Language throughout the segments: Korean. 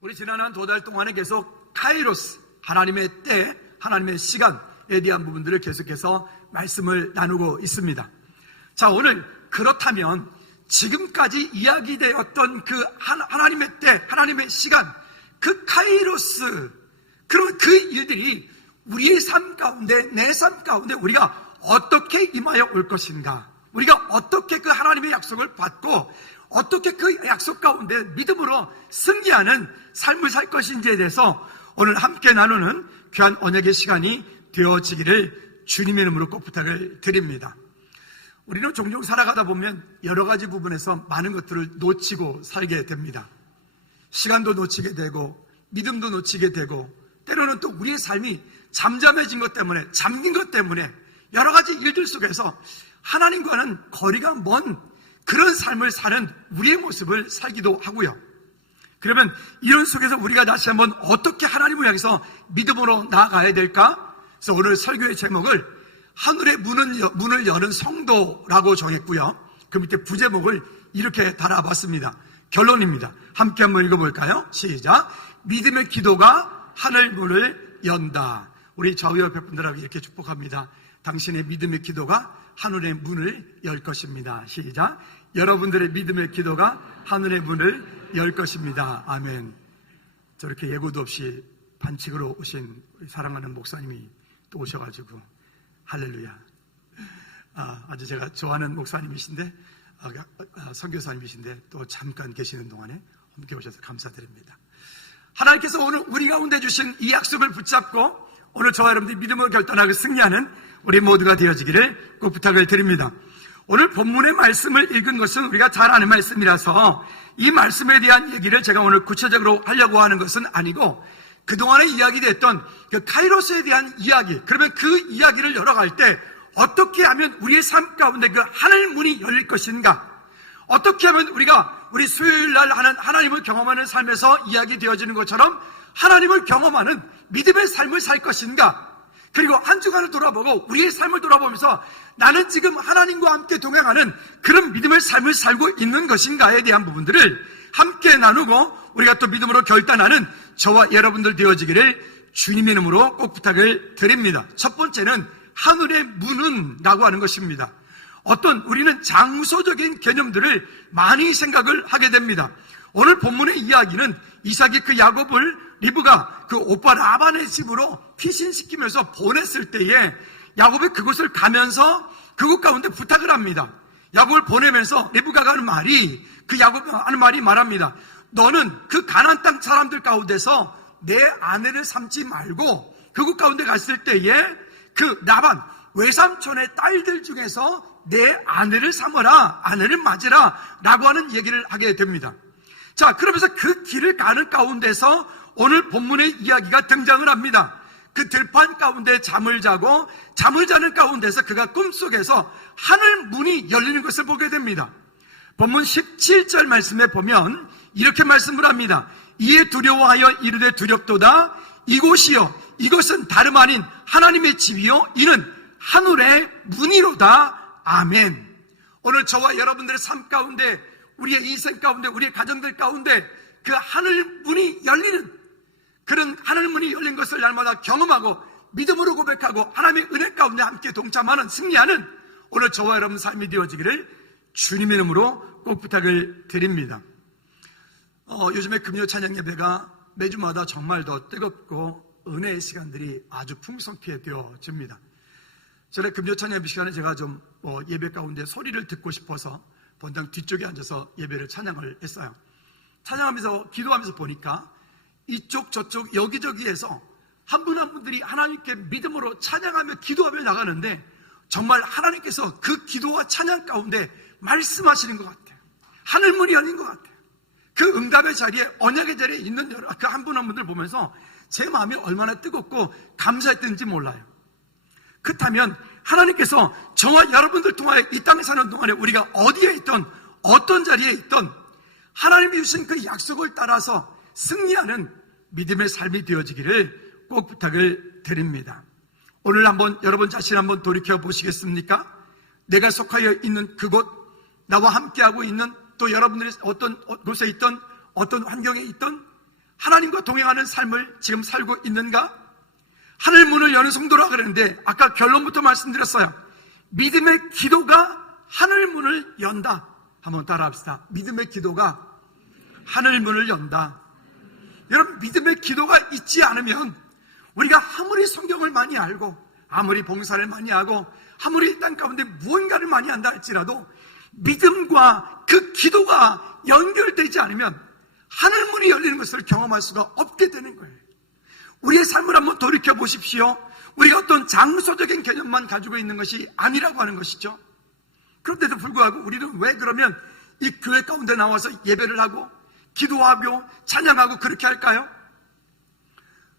우리 지난 한 2달 동안에 계속 카이로스, 하나님의 때, 하나님의 시간에 대한 부분들을 계속해서 말씀을 나누고 있습니다. 자, 오늘 그렇다면 지금까지 이야기되었던 그 하나님의 때, 하나님의 시간, 그 카이로스, 그러면 그 일들이 우리의 삶 가운데, 내 삶 가운데 우리가 어떻게 임하여 올 것인가, 우리가 어떻게 그 하나님의 약속을 받고 어떻게 그 약속 가운데 믿음으로 승리하는 삶을 살 것인지에 대해서 오늘 함께 나누는 귀한 언약의 시간이 되어지기를 주님의 이름으로 꼭 부탁을 드립니다. 우리는 종종 살아가다 보면 여러 가지 부분에서 많은 것들을 놓치고 살게 됩니다. 시간도 놓치게 되고 믿음도 놓치게 되고 때로는 또 우리의 삶이 잠잠해진 것 때문에, 잠긴 것 때문에 여러 가지 일들 속에서 하나님과는 거리가 먼 그런 삶을 사는 우리의 모습을 살기도 하고요. 그러면 이런 속에서 우리가 다시 한번 어떻게 하나님을 향해서 믿음으로 나아가야 될까? 그래서 오늘 설교의 제목을 하늘의 문을 여는 성도라고 정했고요. 그 밑에 부제목을 이렇게 달아봤습니다. 결론입니다. 함께 한번 읽어볼까요? 시작. 믿음의 기도가 하늘 문을 연다. 우리 좌우 옆에 분들하고 이렇게 축복합니다. 당신의 믿음의 기도가 하늘의 문을 열 것입니다. 시작. 여러분들의 믿음의 기도가 하늘의 문을 열 것입니다. 아멘. 저렇게 예고도 없이 반칙으로 오신 우리 사랑하는 목사님이 또 오셔가지고 할렐루야. 아주 제가 좋아하는 목사님이신데, 선교사님이신데 또 잠깐 계시는 동안에 함께 오셔서 감사드립니다. 하나님께서 오늘 우리 가운데 주신 이 약속을 붙잡고 오늘 저와 여러분들이 믿음으로 결단하고 승리하는 우리 모두가 되어지기를 꼭 부탁을 드립니다. 오늘 본문의 말씀을 읽은 것은 우리가 잘 아는 말씀이라서 이 말씀에 대한 얘기를 제가 오늘 구체적으로 하려고 하는 것은 아니고 그동안에 이야기됐던 그 카이로스에 대한 이야기, 그러면 그 이야기를 열어갈 때 어떻게 하면 우리의 삶 가운데 그 하늘 문이 열릴 것인가, 어떻게 하면 우리가 우리 수요일 날 하는 하나님을 경험하는 삶에서 이야기되어지는 것처럼 하나님을 경험하는 믿음의 삶을 살 것인가, 그리고 한 주간을 돌아보고 우리의 삶을 돌아보면서 나는 지금 하나님과 함께 동행하는 그런 믿음의 삶을 살고 있는 것인가에 대한 부분들을 함께 나누고 우리가 또 믿음으로 결단하는 저와 여러분들 되어지기를 주님의 이름으로 꼭 부탁을 드립니다. 첫 번째는 하늘의 문은 라고 하는 것입니다. 우리는 장소적인 개념들을 많이 생각을 하게 됩니다. 오늘 본문의 이야기는 이삭이 그 야곱을 리브가 그 오빠 라반의 집으로 피신시키면서 보냈을 때에 야곱이 그곳을 가면서 그곳 가운데 부탁을 합니다. 야곱을 보내면서 리브가가 하는 말이, 그 야곱이 하는 말이 말합니다. 너는 그 가나안 땅 사람들 가운데서 내 아내를 삼지 말고 그곳 가운데 갔을 때에 그 라반 외삼촌의 딸들 중에서 내 아내를 삼어라, 아내를 맞으라 라고 하는 얘기를 하게 됩니다. 자, 그러면서 그 길을 가는 가운데서 오늘 본문의 이야기가 등장을 합니다. 그 들판 가운데 잠을 자고 잠을 자는 가운데서 그가 꿈속에서 하늘 문이 열리는 것을 보게 됩니다. 본문 17절 말씀에 보면 이렇게 말씀을 합니다. 이에 두려워하여 이르되 두렵도다. 이곳이요, 이것은 다름 아닌 하나님의 집이요, 이는 하늘의 문이로다. 아멘. 오늘 저와 여러분들의 삶 가운데, 우리의 인생 가운데, 우리의 가정들 가운데 그 하늘 문이 열리는, 그런 하늘 문이 열린 것을 날마다 경험하고 믿음으로 고백하고 하나님의 은혜 가운데 함께 동참하는, 승리하는 오늘 저와 여러분 삶이 되어지기를 주님의 이름으로 꼭 부탁을 드립니다. 요즘에 금요 찬양 예배가 매주마다 정말 더 뜨겁고 은혜의 시간들이 아주 풍성케 되어집니다. 전에 금요 찬양 예배 시간에 제가 좀 예배 가운데 소리를 듣고 싶어서 본당 뒤쪽에 앉아서 예배를 찬양을 했어요. 찬양하면서 기도하면서 보니까 이쪽 저쪽 여기저기에서 한 분 한 분들이 하나님께 믿음으로 찬양하며 기도하며 나가는데 정말 하나님께서 그 기도와 찬양 가운데 말씀하시는 것 같아요. 하늘문이 열린 것 같아요. 그 응답의 자리에, 언약의 자리에 있는 그 한 분 한 분들 보면서 제 마음이 얼마나 뜨겁고 감사했던지 몰라요. 그렇다면 하나님께서 저와 여러분들 통하여 이 땅에 사는 동안에 우리가 어디에 있던 어떤 자리에 있던 하나님이 주신 그 약속을 따라서 승리하는 믿음의 삶이 되어지기를 꼭 부탁을 드립니다. 오늘 한번 여러분 자신 한번 돌이켜 보시겠습니까? 내가 속하여 있는 그곳, 나와 함께하고 있는 또 여러분들이 어떤 곳에 있던 어떤 환경에 있던 하나님과 동행하는 삶을 지금 살고 있는가? 하늘 문을 여는 성도라 그랬는데 아까 결론부터 말씀드렸어요. 믿음의 기도가 하늘 문을 연다. 한번 따라합시다. 믿음의 기도가 하늘 문을 연다. 여러분, 믿음의 기도가 있지 않으면 우리가 아무리 성경을 많이 알고 아무리 봉사를 많이 하고 아무리 이 땅 가운데 무언가를 많이 한다 할지라도 믿음과 그 기도가 연결되지 않으면 하늘 문이 열리는 것을 경험할 수가 없게 되는 거예요. 우리의 삶을 한번 돌이켜 보십시오. 우리가 어떤 장소적인 개념만 가지고 있는 것이 아니라고 하는 것이죠. 그런데도 불구하고 우리는 왜 그러면 이 교회 가운데 나와서 예배를 하고 기도하고 찬양하고 그렇게 할까요?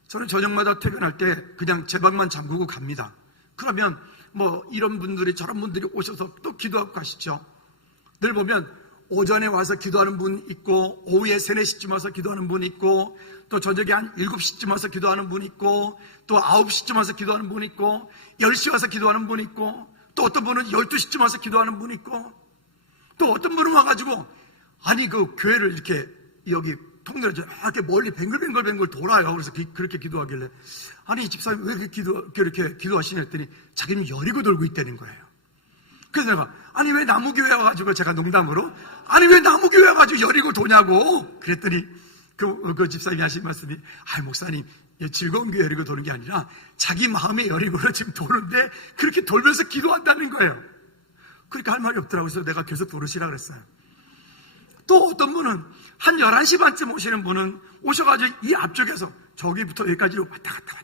저는 저녁마다 퇴근할 때 그냥 제 방만 잠그고 갑니다. 그러면 뭐 이런 분들이 저런 분들이 오셔서 또 기도하고 가시죠. 늘 보면 오전에 와서 기도하는 분 있고 오후에 3, 4시쯤 와서 기도하는 분 있고 또 저녁에 한 7시쯤 와서 기도하는 분 있고 또 9시쯤 와서 기도하는 분 있고 10시 와서 기도하는 분 있고 또 어떤 분은 12시쯤 와서 기도하는 분 있고 또 어떤 분은 와가지고 아니 그 교회를 이렇게 여기 통로를 이렇게 멀리 뱅글뱅글 돌아요. 그래서 그렇게 기도하길래 아니 집사님 왜 그렇게 기도하시냐 했더니 자기는 여리고 돌고 있다는 거예요. 그래서 내가 아니 왜 나무교회 와가지고 제가 농담으로 아니 왜 나무교회 와가지고 여리고 도냐고 그랬더니 그 집사님이 하신 말씀이 아이 목사님 즐거운 교회 여리고 도는 게 아니라 자기 마음의 여리고로 지금 도는데 그렇게 돌면서 기도한다는 거예요. 그러니까 할 말이 없더라고요. 그래서 내가 계속 도르시라 그랬어요. 또 어떤 분은 한 11시 반쯤 오시는 분은 오셔가지고 이 앞쪽에서 저기부터 여기까지 왔다 갔다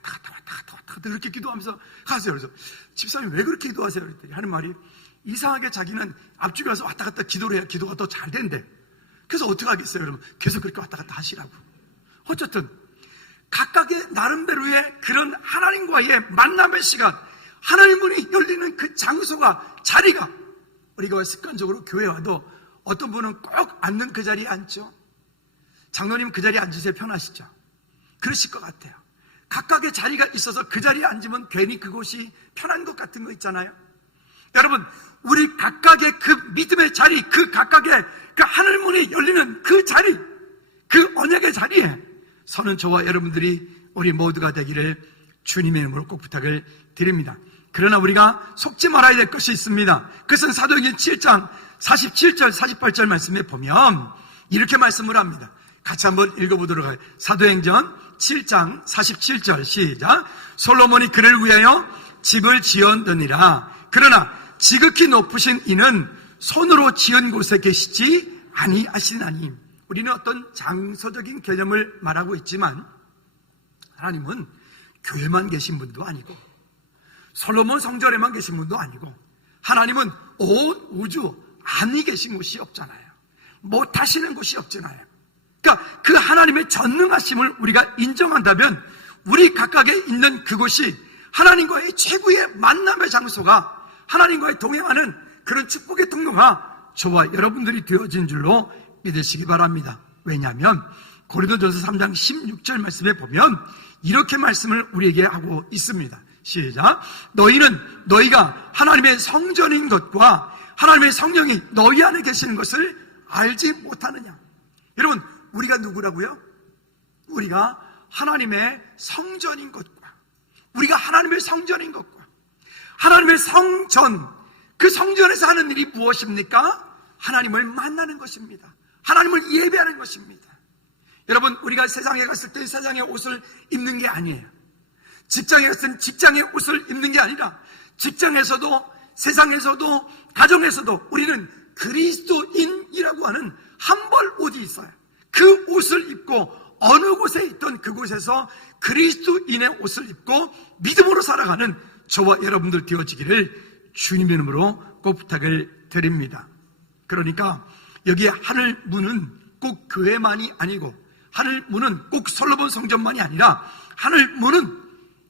이렇게 기도하면서 가세요. 그래서 집사님 왜 그렇게 기도하세요? 그랬더니 하는 말이 이상하게 자기는 앞쪽에 와서 왔다 갔다 기도를 해야 기도가 더 잘 된대. 그래서 어떻게 하겠어요? 그러면 계속 그렇게 왔다 갔다 하시라고. 어쨌든 각각의 나름대로의 그런 하나님과의 만남의 시간, 하나님 문이 열리는 그 장소가 자리가 우리가 습관적으로 교회 와도 어떤 분은 꼭 앉는 그 자리에 앉죠. 장로님 그 자리에 앉으세요. 편하시죠? 그러실 것 같아요. 각각의 자리가 있어서 그 자리에 앉으면 괜히 그곳이 편한 것 같은 거 있잖아요. 여러분, 우리 각각의 그 믿음의 자리, 그 각각의 그 하늘문이 열리는 그 자리, 그 언약의 자리에 서는 저와 여러분들이 우리 모두가 되기를 주님의 이름으로 꼭 부탁을 드립니다. 그러나 우리가 속지 말아야 될 것이 있습니다. 그것은 사도행전 7장 47절, 48절 말씀에 보면 이렇게 말씀을 합니다. 같이 한번 읽어보도록 하겠습니다. 사도행전 7장 47절 시작. 솔로몬이 그를 위하여 집을 지었느니라. 그러나 지극히 높으신 이는 손으로 지은 곳에 계시지 아니하시나니. 우리는 어떤 장소적인 개념을 말하고 있지만 하나님은 교회만 계신 분도 아니고 솔로몬 성전에만 계신 분도 아니고 하나님은 온 우주 안에 계신 곳이 없잖아요. 못하시는 곳이 없잖아요. 그러니까 그 하나님의 전능하심을 우리가 인정한다면 우리 각각에 있는 그곳이 하나님과의 최고의 만남의 장소가 하나님과의 동행하는 그런 축복의 통로가 저와 여러분들이 되어진 줄로 믿으시기 바랍니다. 왜냐하면 고린도전서 3장 16절 말씀에 보면 이렇게 말씀을 우리에게 하고 있습니다. 시작. 너희는 너희가 하나님의 성전인 것과 하나님의 성령이 너희 안에 계시는 것을 알지 못하느냐. 여러분, 우리가 누구라고요? 우리가 하나님의 성전인 것과 우리가 하나님의 성전인 것과 하나님의 성전, 그 성전에서 하는 일이 무엇입니까? 하나님을 만나는 것입니다. 하나님을 예배하는 것입니다. 여러분, 우리가 세상에 갔을 때 세상의 옷을 입는 게 아니에요. 직장에 갔을 때 직장의 옷을 입는 게 아니라 직장에서도 세상에서도 가정에서도 우리는 그리스도인이라고 하는 한 벌 옷이 있어요. 그 옷을 입고 어느 곳에 있던 그곳에서 그리스도인의 옷을 입고 믿음으로 살아가는 저와 여러분들 되어지기를 주님의 이름으로 꼭 부탁을 드립니다. 그러니까 여기에 하늘 문은 꼭 교회만이 아니고 하늘 문은 꼭 솔로몬 성전만이 아니라 하늘 문은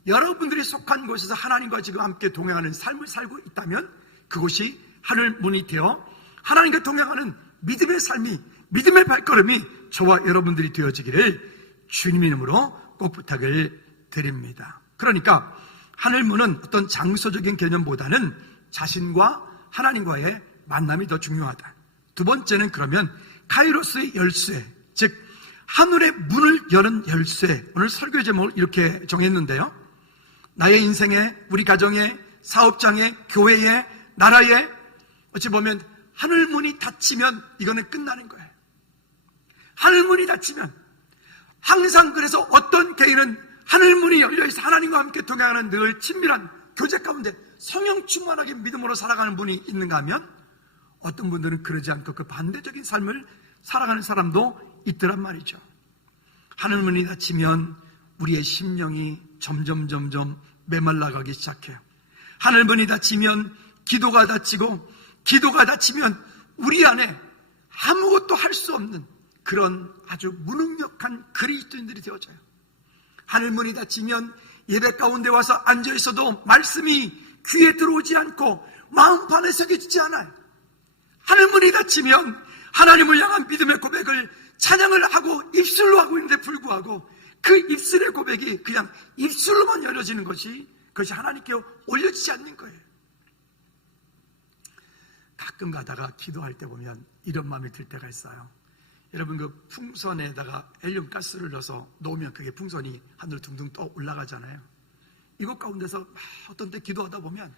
여러분들이 속한 곳에서 하나님과 지금 함께 동행하는 삶을 살고 있다면 그곳이 하늘 문이 되어 하나님과 동행하는 믿음의 삶이, 믿음의 발걸음이 저와 여러분들이 되어지기를 주님의 이름으로 꼭 부탁을 드립니다. 그러니까 하늘 문은 어떤 장소적인 개념보다는 자신과 하나님과의 만남이 더 중요하다. 두 번째는 그러면 카이로스의 열쇠, 즉 하늘의 문을 여는 열쇠. 오늘 설교 제목을 이렇게 정했는데요. 나의 인생에, 우리 가정에, 사업장에, 교회에, 나라에 어찌 보면 하늘문이 닫히면 이거는 끝나는 거예요. 하늘문이 닫히면 항상 그래서 어떤 개인은 하늘문이 열려있어 하나님과 함께 동행하는 늘 친밀한 교제 가운데 성령 충만하게 믿음으로 살아가는 분이 있는가 하면 어떤 분들은 그러지 않고 그 반대적인 삶을 살아가는 사람도 있더란 말이죠. 하늘문이 닫히면 우리의 심령이 점점 메말라가기 시작해요. 하늘문이 닫히면 기도가 닫히고, 기도가 닫히면 우리 안에 아무것도 할 수 없는 그런 아주 무능력한 그리스도인들이 되어져요. 하늘문이 닫히면 예배 가운데 와서 앉아있어도 말씀이 귀에 들어오지 않고 마음판에 새겨지지 않아요. 하늘문이 닫히면 하나님을 향한 믿음의 고백을 찬양을 하고 입술로 하고 있는데 불구하고 그 입술의 고백이 그냥 입술로만 열려지는 것이, 그것이 하나님께 올려지지 않는 거예요. 가끔 가다가 기도할 때 보면 이런 마음이 들 때가 있어요. 여러분, 그 풍선에다가 헬륨 가스를 넣어서 놓으면 그게 풍선이 하늘 둥둥 떠 올라가잖아요. 이것 가운데서 어떤 때 기도하다 보면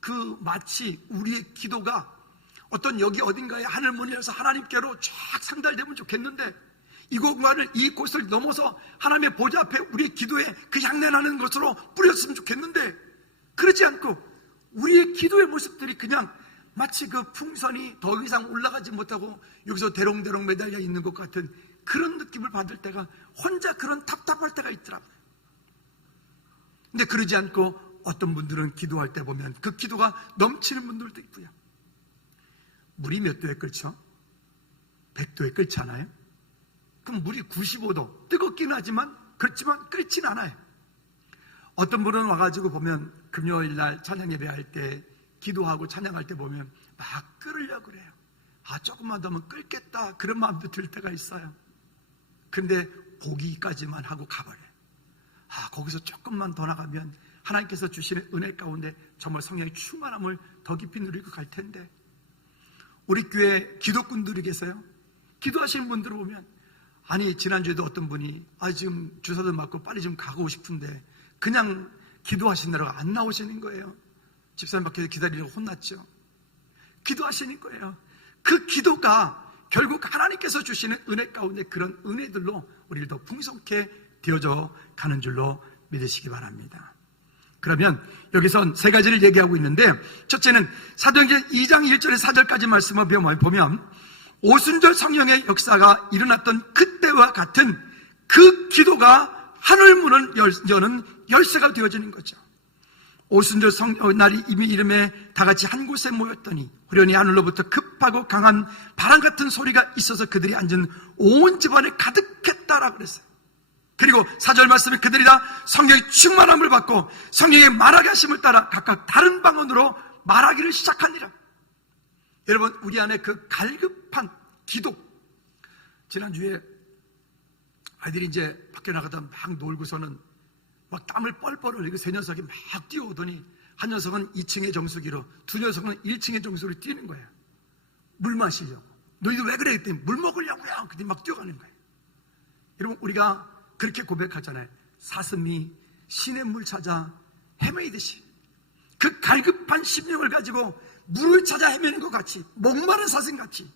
그 마치 우리의 기도가 어떤 여기 어딘가에 하늘문이 열려서 하나님께로 쫙 상달되면 좋겠는데 이곳을 넘어서 하나님의 보좌 앞에 우리의 기도에 그 향내나는 것으로 뿌렸으면 좋겠는데, 그러지 않고 우리의 기도의 모습들이 그냥 마치 그 풍선이 더 이상 올라가지 못하고 여기서 대롱대롱 매달려 있는 것 같은 그런 느낌을 받을 때가, 혼자 그런 답답할 때가 있더라고요. 근데 그러지 않고 어떤 분들은 기도할 때 보면 그 기도가 넘치는 분들도 있고요. 물이 몇 도에 끓죠? 100도에 끓잖아요. 그럼 물이 95도, 뜨겁긴 하지만 그렇지만 끓진 않아요. 어떤 분은 와가지고 보면 금요일 날 찬양 예배할 때 기도하고 찬양할 때 보면 막 끓으려고 그래요. 조금만 더 하면 끓겠다, 그런 마음도 들 때가 있어요. 근데 거기까지만 하고 가버려요. 거기서 조금만 더 나가면 하나님께서 주시는 은혜 가운데 정말 성령의 충만함을 더 깊이 누리고 갈 텐데, 우리 교회 기도꾼들이 계세요. 기도하시는 분들을 보면, 아니 지난주에도 어떤 분이 지금 주사도 맞고 빨리 좀 가고 싶은데 그냥 기도하시느라고 안 나오시는 거예요. 집사님 밖에서 기다리려고 혼났죠. 기도하시는 거예요. 그 기도가 결국 하나님께서 주시는 은혜 가운데 그런 은혜들로 우리를 더 풍성케 되어져 가는 줄로 믿으시기 바랍니다. 그러면 여기선 세 가지를 얘기하고 있는데, 첫째는 사도행전 2장 1절에 4절까지 말씀을 보면 오순절 성령의 역사가 일어났던 그때와 같은 그 기도가 하늘문을 여는 열쇠가 되어지는 거죠. 오순절 날이 이미 이름에 다 같이 한 곳에 모였더니 후련히 하늘로부터 급하고 강한 바람 같은 소리가 있어서 그들이 앉은 온 집안에 가득했다라고 그랬어요. 그리고 4절 말씀에 그들이 다 성령의 충만함을 받고 성령의 말하게 하심을 따라 각각 다른 방언으로 말하기를 시작하니라. 여러분, 우리 안에 그 갈급한 기도, 지난주에 아이들이 이제 밖에 나가다 막 놀고서는 막 땀을 뻘뻘 흘리고 세 녀석이 막 뛰어오더니 한 녀석은 2층의 정수기로, 두 녀석은 1층의 정수기로 뛰는 거예요. 물 마시려고. 너희들 왜 그래? 했더니 물 먹으려고요. 그때 막 뛰어가는 거예요. 여러분, 우리가 그렇게 고백하잖아요. 사슴이 신의 물 찾아 헤매이듯이 그 갈급한 심령을 가지고 물을 찾아 헤매는 것 같이, 목마른 사슴같이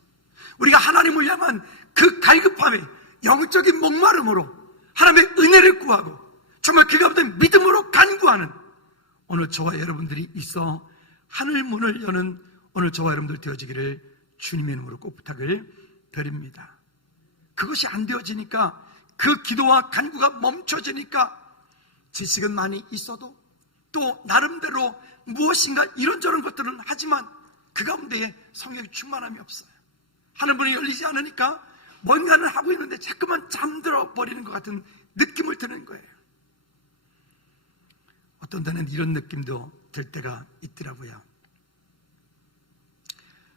우리가 하나님을 향한 그 갈급함에 영적인 목마름으로 하나님의 은혜를 구하고 정말 그 가운데 믿음으로 간구하는 오늘 저와 여러분들이 있어 하늘 문을 여는 오늘 저와 여러분들 되어지기를 주님의 이름으로 꼭 부탁을 드립니다. 그것이 안 되어지니까, 그 기도와 간구가 멈춰지니까 지식은 많이 있어도 또 나름대로 무엇인가 이런저런 것들은 하지만 그 가운데에 성령의 충만함이 없어요. 하늘문이 열리지 않으니까 뭔가는 하고 있는데 자꾸만 잠들어 버리는 것 같은 느낌을 드는 거예요. 어떤 때는 이런 느낌도 들 때가 있더라고요.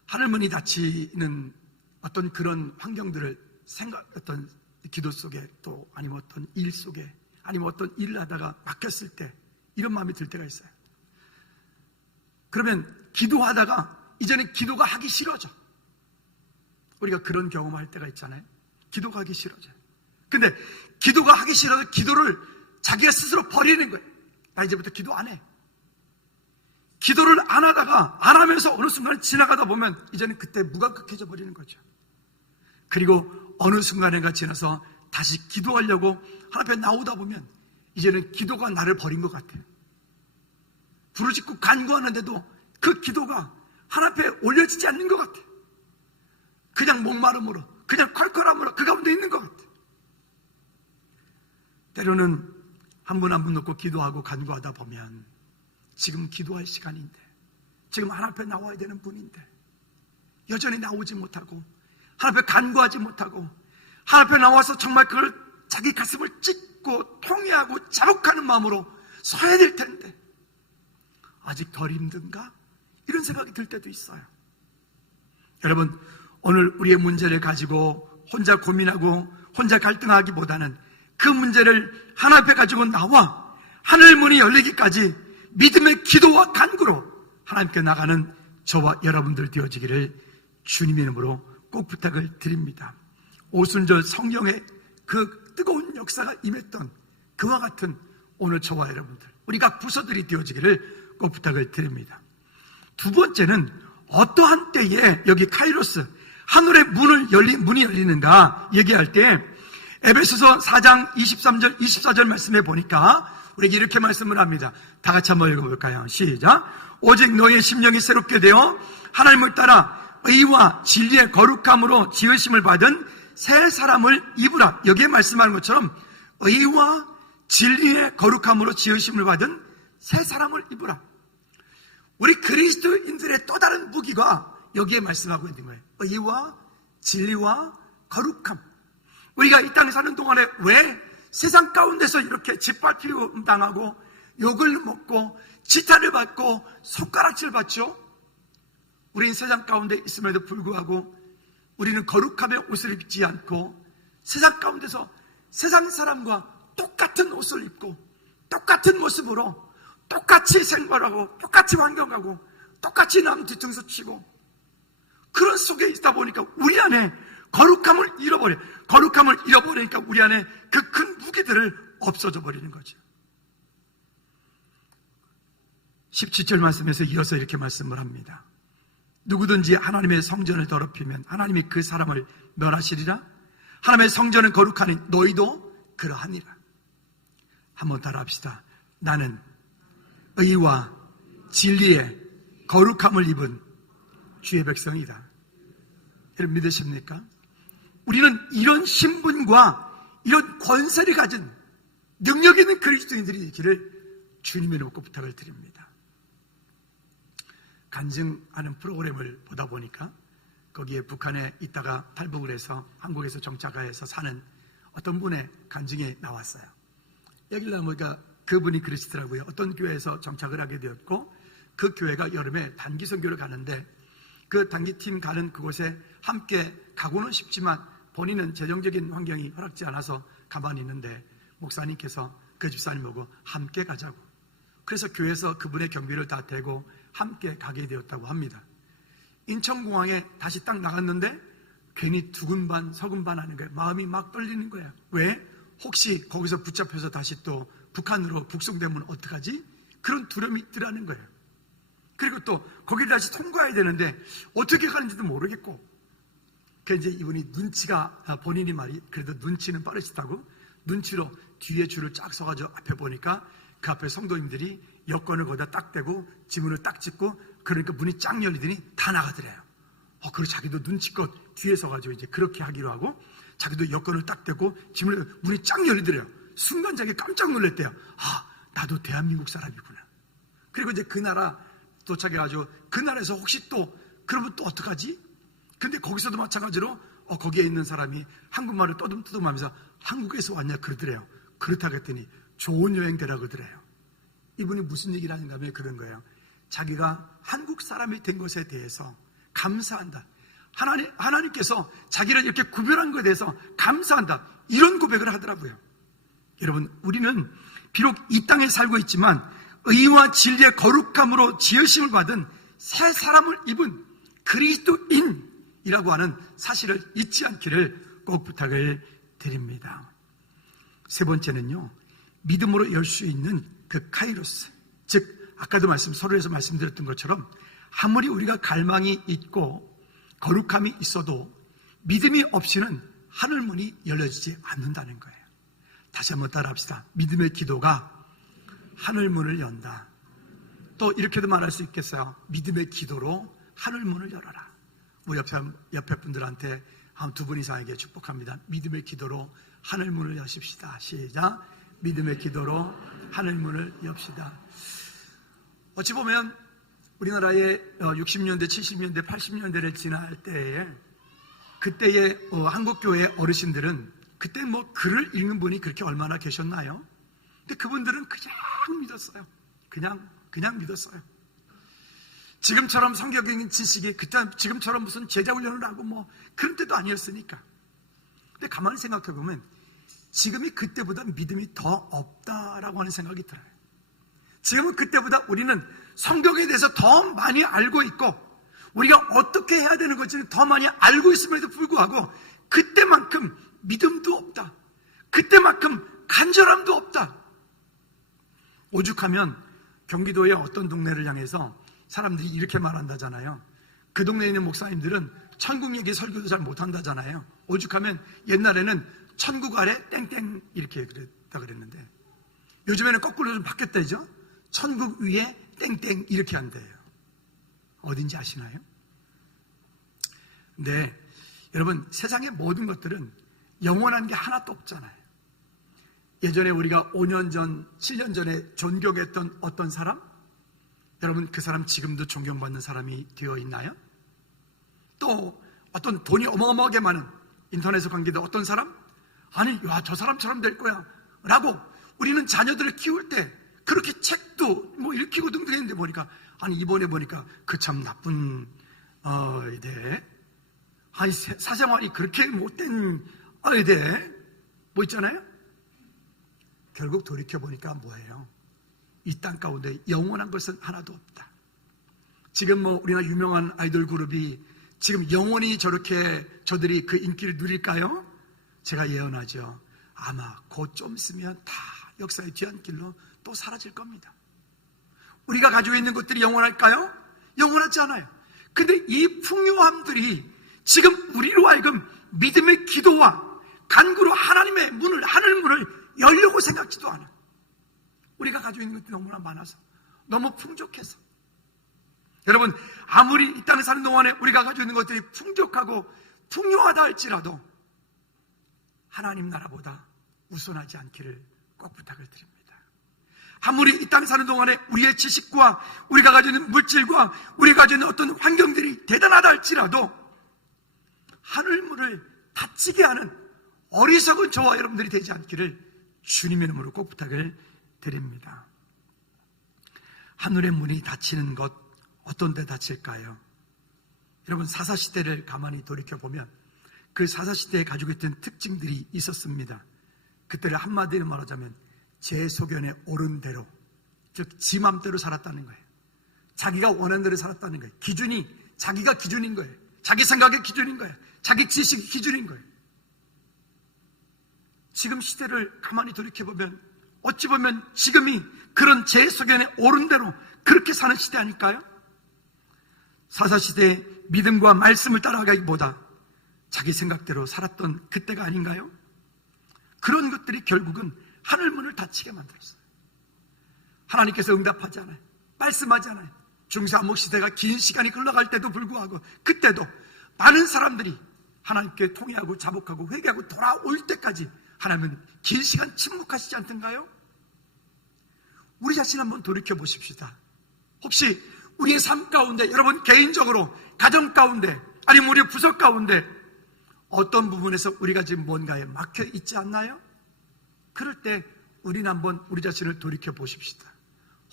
하늘문이 닫히는 어떤 그런 환경들을 어떤 기도 속에, 또 아니면 어떤 일 속에, 아니면 어떤 일을 하다가 막혔을 때 이런 마음이 들 때가 있어요. 그러면 기도하다가 이제는 기도가 하기 싫어져. 우리가 그런 경험할 때가 있잖아요. 기도가 하기 싫어져요. 근데 기도가 하기 싫어서 기도를 자기가 스스로 버리는 거예요. 나 이제부터 기도 안 해. 기도를 안 하다가 안 하면서 어느 순간 지나가다 보면 이제는 그때 무감각해져 버리는 거죠. 그리고 어느 순간에가 지나서 다시 기도하려고 하나님 앞에 나오다 보면 이제는 기도가 나를 버린 것 같아요. 부르짖고 간구하는데도 그 기도가 하나님 앞에 올려지지 않는 것 같아요. 그냥 목마름으로, 그냥 컬컬함으로 그 가운데 있는 것 같아요. 때로는 한 분 한 분 놓고 기도하고 간구하다 보면 지금 기도할 시간인데, 지금 하나님 앞에 나와야 되는 분인데 여전히 나오지 못하고 하나님 앞에 간구하지 못하고 하나님 앞에 나와서 정말 그걸 자기 가슴을 찢고 통회하고 자복하는 마음으로 서야 될 텐데 아직 덜 힘든가? 이런 생각이 들 때도 있어요. 여러분, 오늘 우리의 문제를 가지고 혼자 고민하고 혼자 갈등하기보다는 그 문제를 하나님 앞에 가지고 나와 하늘 문이 열리기까지 믿음의 기도와 간구로 하나님께 나가는 저와 여러분들 되어지기를 주님의 이름으로 꼭 부탁을 드립니다. 오순절 성령의 그 뜨거운 역사가 임했던 그와 같은 오늘 저와 여러분들, 우리 각 부서들이 되어지기를 꼭 부탁을 드립니다. 두 번째는 어떠한 때에 여기 카이로스, 하늘의 문이 열리는가 얘기할 때 에베소서 4장 23절, 24절 말씀에 보니까 우리에게 이렇게 말씀을 합니다. 다 같이 한번 읽어볼까요? 시작. 오직 너의 심령이 새롭게 되어 하나님을 따라 의와 진리의 거룩함으로 지으심을 받은 새 사람을 입으라. 여기에 말씀하는 것처럼 의와 진리의 거룩함으로 지으심을 받은 새 사람을 입으라. 우리 그리스도인들의 또 다른 무기가 여기에 말씀하고 있는 거예요. 의와 진리와 거룩함. 우리가 이 땅에 사는 동안에 왜 세상 가운데서 이렇게 짓밟힘 당하고 욕을 먹고 지탄을 받고 손가락질 받죠? 우리는 세상 가운데 있음에도 불구하고 우리는 거룩함의 옷을 입지 않고 세상 가운데서 세상 사람과 똑같은 옷을 입고 똑같은 모습으로 똑같이 생활하고 똑같이 환경하고 똑같이 남 뒤통수 치고 그런 속에 있다 보니까 우리 안에 거룩함을 잃어버려. 거룩함을 잃어버리니까 우리 안에 그 큰 무기들을 없어져 버리는 거죠. 17절 말씀에서 이어서 이렇게 말씀을 합니다. 누구든지 하나님의 성전을 더럽히면 하나님이 그 사람을 멸하시리라. 하나님의 성전은 거룩하니 너희도 그러하니라. 한번 따라합시다. 나는 의와 진리의 거룩함을 입은 주의 백성이다. 여러분 믿으십니까? 우리는 이런 신분과 이런 권세를 가진 능력 있는 그리스도인들이 있기를 주님의 이름으로 부탁을 드립니다. 간증하는 프로그램을 보다 보니까 거기에 북한에 있다가 탈북을 해서 한국에서 정착해서 사는 어떤 분의 간증이 나왔어요. 얘기를 나보니까 그분이 그러시더라고요. 어떤 교회에서 정착을 하게 되었고 그 교회가 여름에 단기 선교를 가는데 그 단기팀 가는 그곳에 함께 가고는 싶지만 본인은 재정적인 환경이 허락지 않아서 가만히 있는데 목사님께서 그 집사님 보고 함께 가자고. 그래서 교회에서 그분의 경비를 다 대고 함께 가게 되었다고 합니다. 인천공항에 다시 딱 나갔는데 괜히 두근반 서근반 하는 거예요. 마음이 막 떨리는 거예요. 왜? 혹시 거기서 붙잡혀서 다시 또 북한으로 북송되면 어떡하지? 그런 두려움이 있더라는 거예요. 그리고 또 거기를 다시 통과해야 되는데 어떻게 가는지도 모르겠고, 그래서 이제 이분이 눈치가, 본인이 말이 그래도 눈치는 빠르시다고 눈치로 뒤에 줄을 쫙 서가지고 앞에 보니까 그 앞에 성도님들이 여권을 거기다 딱 대고 지문을 딱 찍고, 그러니까 문이 쫙 열리더니 다 나가더래요. 그리고 자기도 눈치껏 뒤에 서가지고 이제 그렇게 하기로 하고 자기도 여권을 딱 대고 지문을, 문이 쫙 열리더래요. 순간 자기 깜짝 놀랐대요. 나도 대한민국 사람이구나. 그리고 이제 그 나라 도착해가지고 그 나라에서 혹시 또 그러면 또 어떡하지? 근데 거기서도 마찬가지로 거기에 있는 사람이 한국말을 떠듬떠듬하면서 한국에서 왔냐 그러더래요. 그렇다고 했더니 좋은 여행 되라 그러더래요. 이분이 무슨 얘기를 하는가 하면 그런 거예요. 자기가 한국 사람이 된 것에 대해서 감사한다. 하나님께서 자기를 이렇게 구별한 것에 대해서 감사한다. 이런 고백을 하더라고요. 여러분, 우리는 비록 이 땅에 살고 있지만 의와 진리의 거룩함으로 지으심을 받은 새 사람을 입은 그리스도인이라고 하는 사실을 잊지 않기를 꼭 부탁을 드립니다. 세 번째는요, 믿음으로 열 수 있는 그 카이로스, 즉 아까도 서론에서 말씀드렸던 것처럼 아무리 우리가 갈망이 있고 거룩함이 있어도 믿음이 없이는 하늘문이 열려지지 않는다는 거예요. 다시 한번 따라합시다. 믿음의 기도가 하늘문을 연다. 또 이렇게도 말할 수 있겠어요. 믿음의 기도로 하늘문을 열어라. 우리 옆에 분들한테 한 두 분 이상에게 축복합니다. 믿음의 기도로 하늘문을 여십시다. 시작. 믿음의 기도로 하늘문을 엽시다. 어찌 보면 우리나라의 60년대, 70년대, 80년대를 지날 때에 그때의 한국교회 어르신들은 그때 글을 읽는 분이 그렇게 얼마나 계셨나요? 근데 그분들은 그냥 믿었어요. 그냥 믿었어요. 지금처럼 성경적인 지식이 지금처럼 무슨 제자훈련을 하고 그런 때도 아니었으니까. 근데 가만히 생각해 보면 지금이 그때보다 믿음이 더 없다라고 하는 생각이 들어요. 지금은 그때보다 우리는 성경에 대해서 더 많이 알고 있고 우리가 어떻게 해야 되는 건지는 더 많이 알고 있음에도 불구하고 그때만큼 믿음도 없다. 그때만큼 간절함도 없다. 오죽하면 경기도의 어떤 동네를 향해서 사람들이 이렇게 말한다잖아요. 그 동네에 있는 목사님들은 천국 얘기 설교도 잘 못한다잖아요. 오죽하면 옛날에는 천국 아래 땡땡 이렇게 그랬는데 요즘에는 거꾸로 좀 바뀌었다죠. 천국 위에 땡땡 이렇게 한대요. 어딘지 아시나요? 근데 여러분, 세상의 모든 것들은 영원한 게 하나도 없잖아요. 예전에 우리가 5년 전, 7년 전에 존경했던 어떤 사람? 여러분, 그 사람 지금도 존경받는 사람이 되어 있나요? 또 어떤 돈이 어마어마하게 많은 인터넷에 관계된 어떤 사람? 아니, 저 사람처럼 될 거야 라고 우리는 자녀들을 키울 때 그렇게 책도 읽히고 등등했는데 보니까 아니, 이번에 보니까 그 참 나쁜 의대, 아니 사생활이 그렇게 못된 의대 있잖아요. 결국 돌이켜보니까 뭐예요? 이 땅 가운데 영원한 것은 하나도 없다. 지금 우리나라 유명한 아이돌 그룹이 지금 영원히 저들이 그 인기를 누릴까요? 제가 예언하죠. 아마 곧 좀 있으면 다 역사의 뒤안길로 또 사라질 겁니다. 우리가 가지고 있는 것들이 영원할까요? 영원하지 않아요. 근데 이 풍요함들이 지금 우리로 하여금 믿음의 기도와 간구로 하나님의 문을, 하늘문을 열려고 생각지도 않아요. 우리가 가지고 있는 것들이 너무나 많아서, 너무 풍족해서. 여러분, 아무리 이 땅에 사는 동안에 우리가 가지고 있는 것들이 풍족하고 풍요하다 할지라도 하나님 나라보다 우선하지 않기를 꼭 부탁을 드립니다. 아무리 이 땅에 사는 동안에 우리의 지식과 우리가 가지고 있는 물질과 우리가 가지고 있는 어떤 환경들이 대단하다 할지라도 하늘문을 닫히게 하는 어리석은 저와 여러분들이 되지 않기를 주님의 이름으로 꼭 부탁을 드립니다. 하늘의 문이 닫히는 것, 어떤 데 닫힐까요? 여러분, 사사시대를 가만히 돌이켜보면 그 사사시대에 가지고 있던 특징들이 있었습니다. 그때를 한마디로 말하자면 제 소견에 옳은 대로, 즉 지 맘대로 살았다는 거예요. 자기가 원하는 대로 살았다는 거예요. 기준이 자기가 기준인 거예요. 자기 생각의 기준인 거예요. 자기 지식이 기준인 거예요. 지금 시대를 가만히 돌이켜보면 어찌 보면 지금이 그런 제 소견에 옳은 대로 그렇게 사는 시대 아닐까요? 사사시대의 믿음과 말씀을 따라가기보다 자기 생각대로 살았던 그때가 아닌가요? 그런 것들이 결국은 하늘문을 닫히게 만들었어요. 하나님께서 응답하지 않아요. 말씀하지 않아요. 중세암흑 시대가 긴 시간이 흘러갈 때도 불구하고 그때도 많은 사람들이 하나님께 통회하고 자복하고 회개하고 돌아올 때까지 하나님은 긴 시간 침묵하시지 않던가요? 우리 자신 한번 돌이켜 보십시다. 혹시 우리의 삶 가운데, 여러분 개인적으로 가정 가운데, 아니면 우리 부서 가운데 어떤 부분에서 우리가 지금 뭔가에 막혀 있지 않나요? 그럴 때 우리는 한번 우리 자신을 돌이켜 보십시다.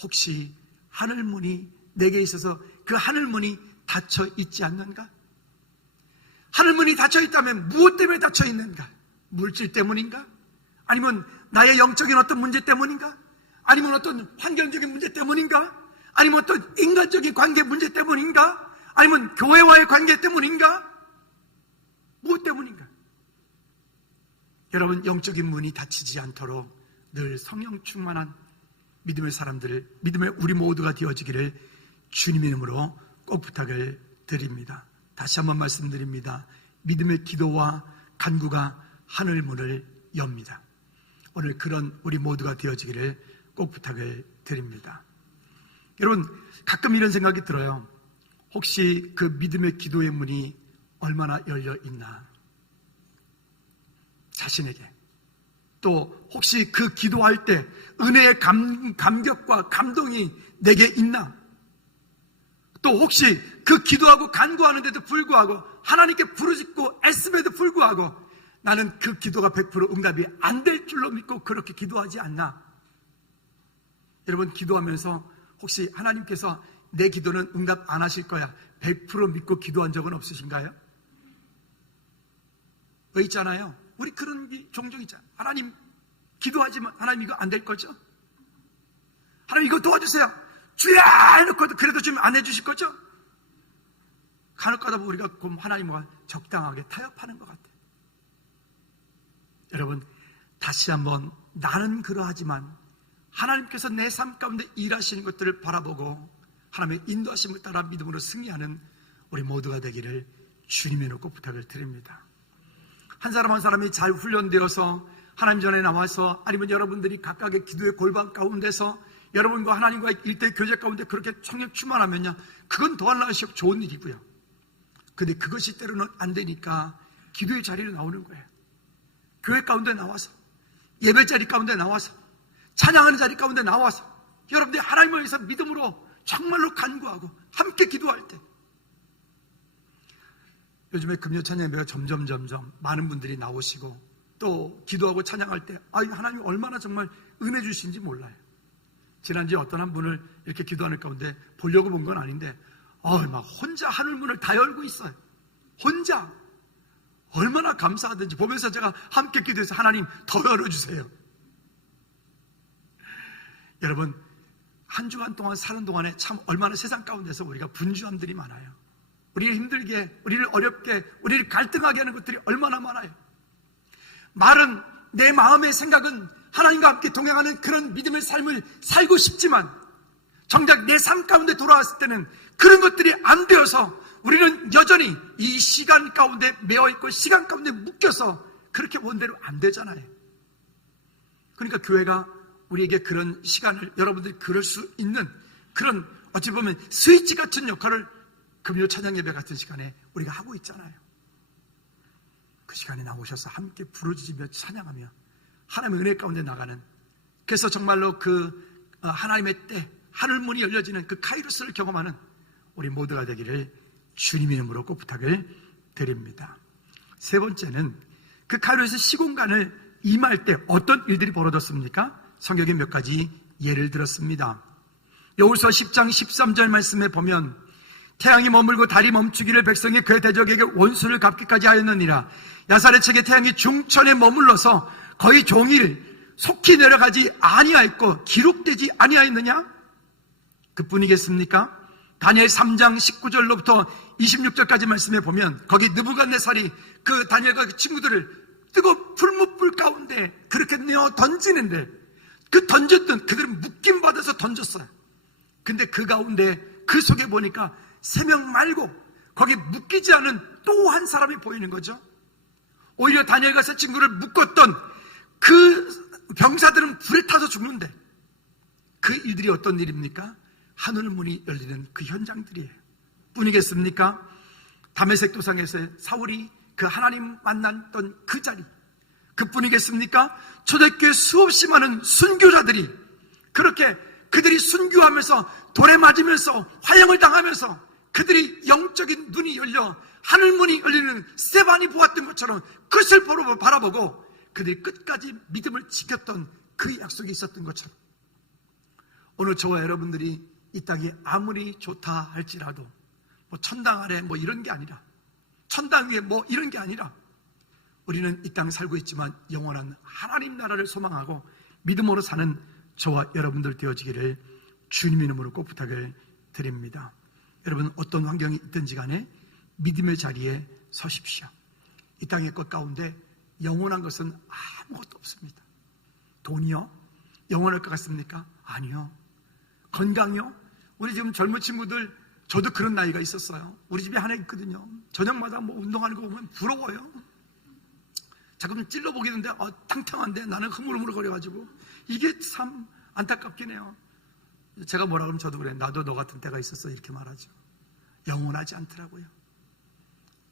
혹시 하늘문이 내게 있어서 그 하늘문이 닫혀 있지 않는가? 하늘문이 닫혀 있다면 무엇 때문에 닫혀 있는가? 물질 때문인가? 아니면 나의 영적인 어떤 문제 때문인가? 아니면 어떤 환경적인 문제 때문인가? 아니면 어떤 인간적인 관계 문제 때문인가? 아니면 교회와의 관계 때문인가? 무엇 때문인가? 여러분 영적인 문이 닫히지 않도록 늘 성령 충만한 믿음의 사람들, 믿음의 우리 모두가 되어지기를 주님의 이름으로 꼭 부탁을 드립니다. 다시 한번 말씀드립니다. 믿음의 기도와 간구가 하늘 문을 엽니다. 오늘 그런 우리 모두가 되어지기를 꼭 부탁을 드립니다. 여러분, 가끔 이런 생각이 들어요. 혹시 그 믿음의 기도의 문이 얼마나 열려 있나? 자신에게. 또 혹시 그 기도할 때 은혜의 감격과 감동이 내게 있나? 또 혹시 그 기도하고 간구하는데도 불구하고 하나님께 부르짖고 애씀에도 불구하고 나는 그 기도가 100% 응답이 안 될 줄로 믿고 그렇게 기도하지 않나? 여러분, 기도하면서 혹시 하나님께서 내 기도는 응답 안 하실 거야 100% 믿고 기도한 적은 없으신가요? 왜 있잖아요. 우리 그런 게 종종 있잖아요. 하나님 기도하지만 하나님 이거 안 될 거죠? 하나님 이거 도와주세요. 주야 해놓고도 그래도 좀 안 해주실 거죠? 간혹 가다 보면 우리가 하나님과 적당하게 타협하는 것 같아요. 여러분, 다시 한번 나는 그러하지만 하나님께서 내 삶 가운데 일하시는 것들을 바라보고 하나님의 인도하심을 따라 믿음으로 승리하는 우리 모두가 되기를 주님의 놓고 부탁을 드립니다. 한 사람 한 사람이 잘 훈련되어서 하나님 전에 나와서 아니면 여러분들이 각각의 기도의 골방 가운데서 여러분과 하나님과의 일대 교제 가운데 그렇게 청력 충만하면요, 그건 더할나시고 좋은 일이고요. 근데 그것이 때로는 안 되니까 기도의 자리로 나오는 거예요. 교회 가운데 나와서, 예배 자리 가운데 나와서, 찬양하는 자리 가운데 나와서 여러분들이 하나님을 위해서 믿음으로 정말로 간구하고 함께 기도할 때, 요즘에 금요 찬양 예배가 점점 많은 분들이 나오시고 또 기도하고 찬양할 때 하나님 얼마나 정말 은혜 주신지 몰라요. 지난주에 어떤 한 분을 이렇게 기도하는 가운데 보려고 본 건 아닌데 막 혼자 하늘문을 다 열고 있어요. 혼자. 얼마나 감사하든지 보면서 제가 함께 기도해서 하나님 더 열어주세요. 여러분, 한 주간 동안 사는 동안에 참 얼마나 세상 가운데서 우리가 분주함들이 많아요. 우리를 힘들게, 우리를 어렵게, 우리를 갈등하게 하는 것들이 얼마나 많아요. 말은, 내 마음의 생각은 하나님과 함께 동행하는 그런 믿음의 삶을 살고 싶지만 정작 내 삶 가운데 돌아왔을 때는 그런 것들이 안 되어서 우리는 여전히 이 시간 가운데 매어있고 시간 가운데 묶여서 그렇게 원대로 안 되잖아요. 그러니까 교회가 우리에게 그런 시간을, 여러분들이 그럴 수 있는 그런 어찌 보면 스위치 같은 역할을 금요 찬양 예배 같은 시간에 우리가 하고 있잖아요. 그 시간에 나오셔서 함께 부르짖으며 찬양하며 하나님의 은혜 가운데 나가는, 그래서 정말로 그 하나님의 때 하늘문이 열려지는 그 카이로스를 경험하는 우리 모두가 되기를 주님 이름으로 꼭 부탁을 드립니다. 세 번째는 그 카이로스 시공간을 임할 때 어떤 일들이 벌어졌습니까? 성경에 몇 가지 예를 들었습니다. 여호수아 10장 13절 말씀에 보면 태양이 머물고 달이 멈추기를 백성이 그의 대적에게 원수를 갚기까지 하였느니라. 야살의 책에 태양이 중천에 머물러서 거의 종일 속히 내려가지 아니하였고 기록되지 아니하였느냐? 그뿐이겠습니까? 다니엘 3장 19절로부터 26절까지 말씀에 보면 거기 느부갓네살이 그 다니엘과 그 친구들을 뜨거운 풀무불 가운데 그렇게 내어 던지는데 그 던졌던 그들은 묶임 받아서 던졌어요. 근데 그 가운데 그 속에 보니까 3명 말고 거기 묶이지 않은 또 한 사람이 보이는 거죠. 오히려 다니엘과 세 친구를 묶었던 그 병사들은 불에 타서 죽는데 그 일들이 어떤 일입니까? 하늘문이 열리는 그 현장들이에요. 뿐이겠습니까? 다메섹 도상에서 사울이 그 하나님 만났던 그 자리, 그뿐이겠습니까? 초대교회 수없이 많은 순교자들이 그렇게 그들이 순교하면서 돌에 맞으면서 화형을 당하면서 그들이 영적인 눈이 열려 하늘문이 열리는 스데반이 보았던 것처럼 그것을 바라보고 그들이 끝까지 믿음을 지켰던 그 약속이 있었던 것처럼 오늘 저와 여러분들이 이 땅이 아무리 좋다 할지라도 천당 아래 이런 게 아니라, 천당 위에 이런 게 아니라 우리는 이 땅에 살고 있지만 영원한 하나님 나라를 소망하고 믿음으로 사는 저와 여러분들 되어지기를 주님 이름으로 꼭 부탁을 드립니다. 여러분, 어떤 환경이 있든지 간에 믿음의 자리에 서십시오. 이 땅의 것 가운데 영원한 것은 아무것도 없습니다. 돈이요? 영원할 것 같습니까? 아니요. 건강이요? 우리 지금 젊은 친구들, 저도 그런 나이가 있었어요. 우리 집에 하나 있거든요. 저녁마다 뭐 운동하는 거 보면 부러워요. 자꾸 찔러보기는데 탕탕한데 나는 흐물흐물거려가지고 이게 참 안타깝긴 해요. 제가 뭐라 그러면 저도 그래. 나도 너 같은 때가 있었어. 이렇게 말하죠. 영원하지 않더라고요.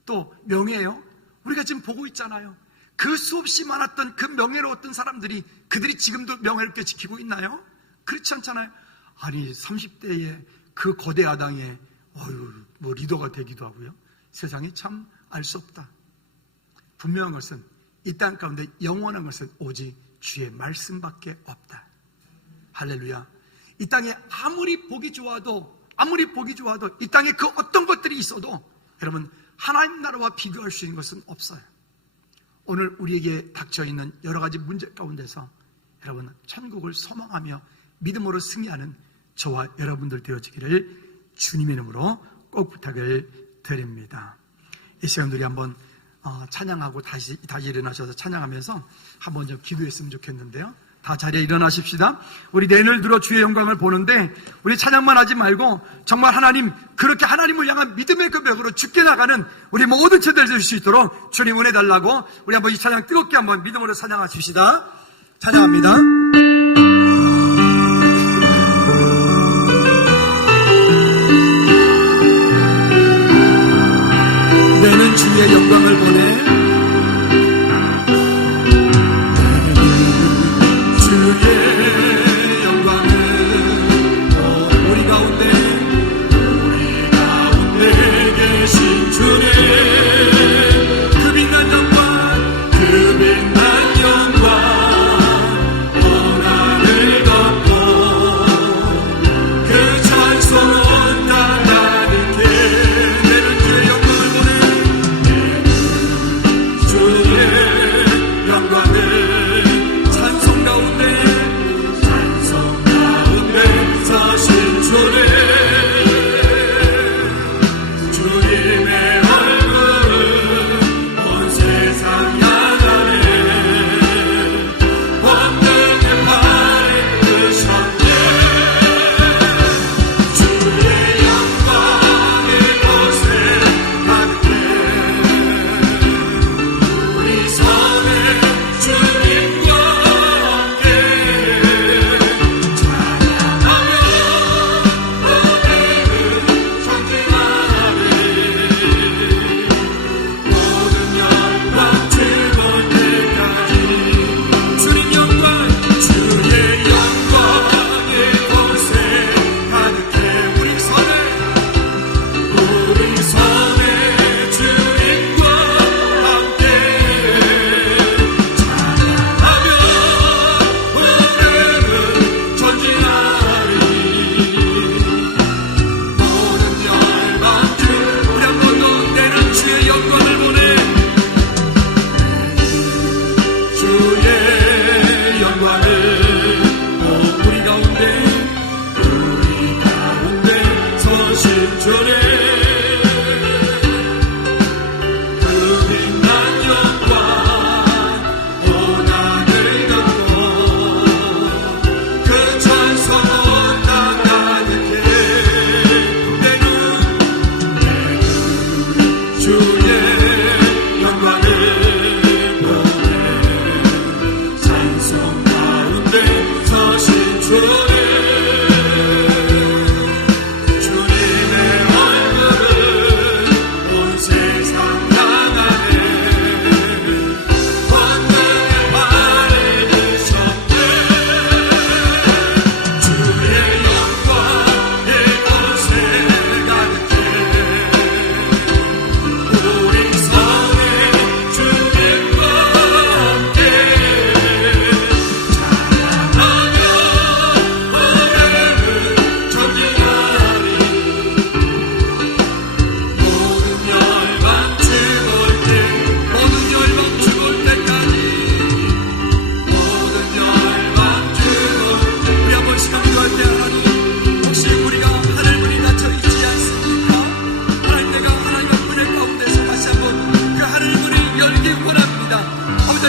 또 명예요. 우리가 지금 보고 있잖아요. 그 수없이 많았던 그 명예로웠던 사람들이 그들이 지금도 명예롭게 지키고 있나요? 그렇지 않잖아요. 아니 30대에 그 거대 야당에 뭐 리더가 되기도 하고요. 세상에 참 알 수 없다. 분명한 것은 이 땅 가운데 영원한 것은 오직 주의 말씀밖에 없다. 할렐루야. 이 땅에 아무리 보기 좋아도 이 땅에 그 어떤 것들이 있어도 여러분 하나님 나라와 비교할 수 있는 것은 없어요. 오늘 우리에게 닥쳐있는 여러 가지 문제 가운데서 여러분 천국을 소망하며 믿음으로 승리하는 저와 여러분들 되어지기를 주님의 이름으로 꼭 부탁을 드립니다. 이 시간 우리 한번 찬양하고 다시 일어나셔서 찬양하면서 한번 좀 기도했으면 좋겠는데요. 다 자리에 일어나십시다. 우리 내눈을 들어 주의 영광을 보는데 우리 찬양만 하지 말고 정말 하나님, 그렇게 하나님을 향한 믿음의 그 벽으로 죽게 나가는 우리 모든 제들 될 수 있도록 주님 은혜 달라고 우리 한번 이 찬양 뜨겁게 한번 믿음으로 찬양하십시다. 찬양합니다. 내는 주의 영광을 보내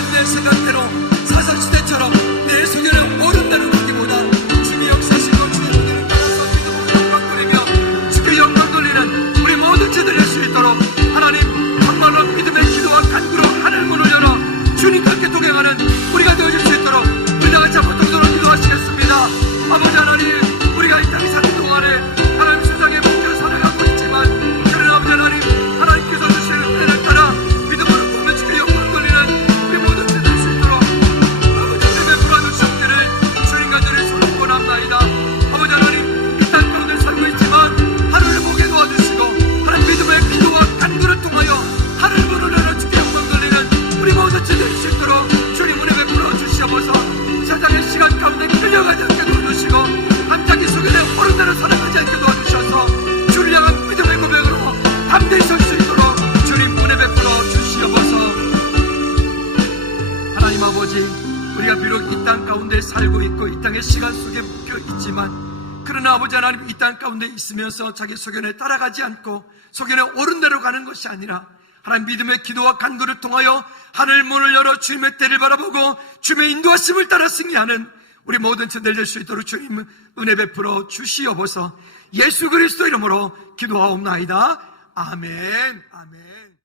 하나님 내 생각대로 사사시대처럼 내 소견에 옳은 대로 가기보다 주님의 역사시고 주의 은혜를 따라서 믿음으로 영광 돌리며 주께 영광 돌리는 우리 모든 죄들 낼 수 있도록 하나님 정말로 믿음의 기도와 간구로 하늘 문을 열어 주님과 함께 동행하는 우리가 되어줄 수 있도록 우리가 같이 한번 동동으로 기도하시겠습니다. 아버지 하나님, 우리가 이 땅에 사는 동안에 하나님 세상의 목표를 살아가고 있지만 그러나 아버지 하나님, 하나님께서 주시는 은혜를 따라 믿음으로 보며 주께 영광 돌리는 우리 모든 죄 될 수 있도록 아버지 하나님의 불안을 주옵기를 주님과 저를 손을 권합나이다. 아버지 하나님, 이 땅 가운데 살고 있지만 하늘을 보게 도와주시고 하나님 믿음의 기도와 간구를 통하여 하늘 문을 열어 주께 영광 돌리는 우리 모든 죄 될 수 있도록 주님 은혜 베풀어 주시옵소서. 세상의 시간 가운데 끌려가지 않게 도와주시고 함께 속에 옳은 대로 살아가지 않게 도와주셔서 주를 향한 믿음의 고백으로 담대히 설 수 있도록 주님 은혜 베풀어 주시옵소서. 하나님 아버지, 우리가 비록 이 땅 가운데 살고 있고 이 땅의 시간 속에 묶여 있지만 그러나 아버지 하나님, 이 땅 가운데 있으면서 자기 소견에 따라가지 않고 소견에 옳은 대로 가는 것이 아니라 하나님 믿음의 기도와 간구를 통하여 하늘 문을 열어 주님의 때를 바라보고 주님의 인도하심을 따라 승리하는 우리 모든 죄들 될 수 있도록 주님 은혜 베풀어 주시옵소서. 예수 그리스도 이름으로 기도하옵나이다. 아멘. 아멘.